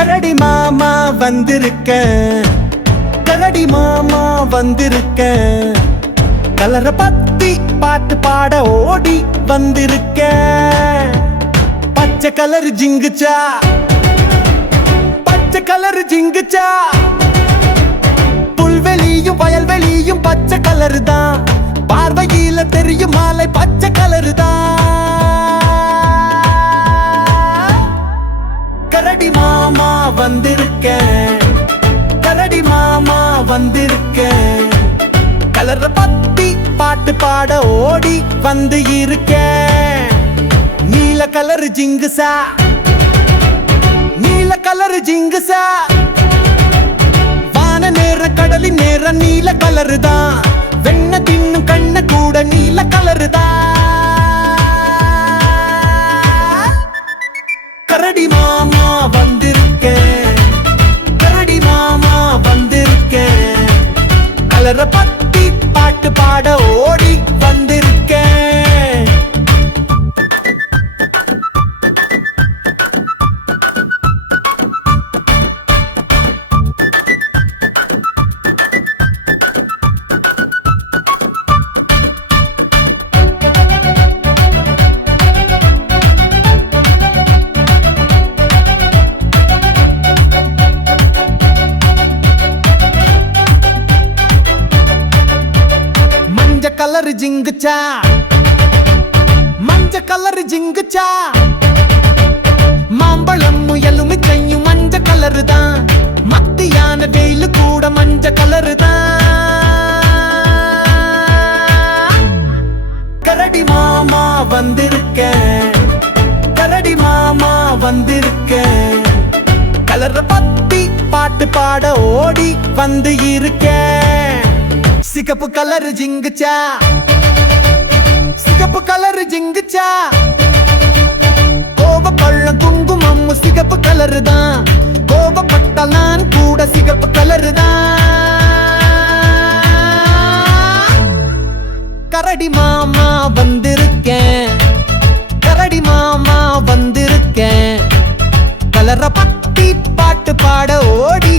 கரடி மாமா வந்திருக்க, கரடி மாமா வந்திருக்க, கலர பத்தி பாட்டு பாட ஓடி வந்திருக்க. பச்சை கலர் ஜிங்குச்சா, பச்சை கலர் ஜிங்குச்சா, புல்வெளியும் வயல்வெளியும் பச்சை கலரு தான், பார்வையில தெரியும் மாலை பச்சை கலரு தான். கரடி மாமா வந்திருக்க, கரடி மாமா வந்திருக்க, கலர பத்தி பாட்டு பாட ஓடி வந்து இருக்க. நீல கலர் ஜிங்குசா, நீல கலர் ஜிங்குசா, வான நேர கடலின் நேர நீல கலரு தான், வெண்ண தின்னும் கண்ண கூட நீல கலரு தான். கரடி மாமா வந்திருக்க, கரடி மாமா வந்திருக்க, கலர பத்தி பாட்டு பாட ஓடி வந்திருக்க. கலர் ஜிங்குச்சா, மஞ்ச கலர் ஜிங்குச்சா, மாம்பழம் எலுமிச்சையும் மஞ்ச கலரு தான், மத்தியான வெயிலு கூட மஞ்ச கலரு தான். கரடி மாமா வந்திருக்க, கரடி மாமா வந்திருக்க, கலர பத்தி பாட்டு பாட ஓடி வந்து இருக்க. சிகப்பு கலர் ஜிங்குச்சா, சிகப்பு கலர் ஜிங்குச்சா, கோப பள்ளம் குங்குமம் சிகப்பு கலரு தான், கோபப்பட்டால் நான் கூட சிகப்பு கலரு தான். கரடி மாமா வந்திருக்கேன், கரடி மாமா வந்திருக்கேன், கலர பத்தி பாட்டு பாட ஓடி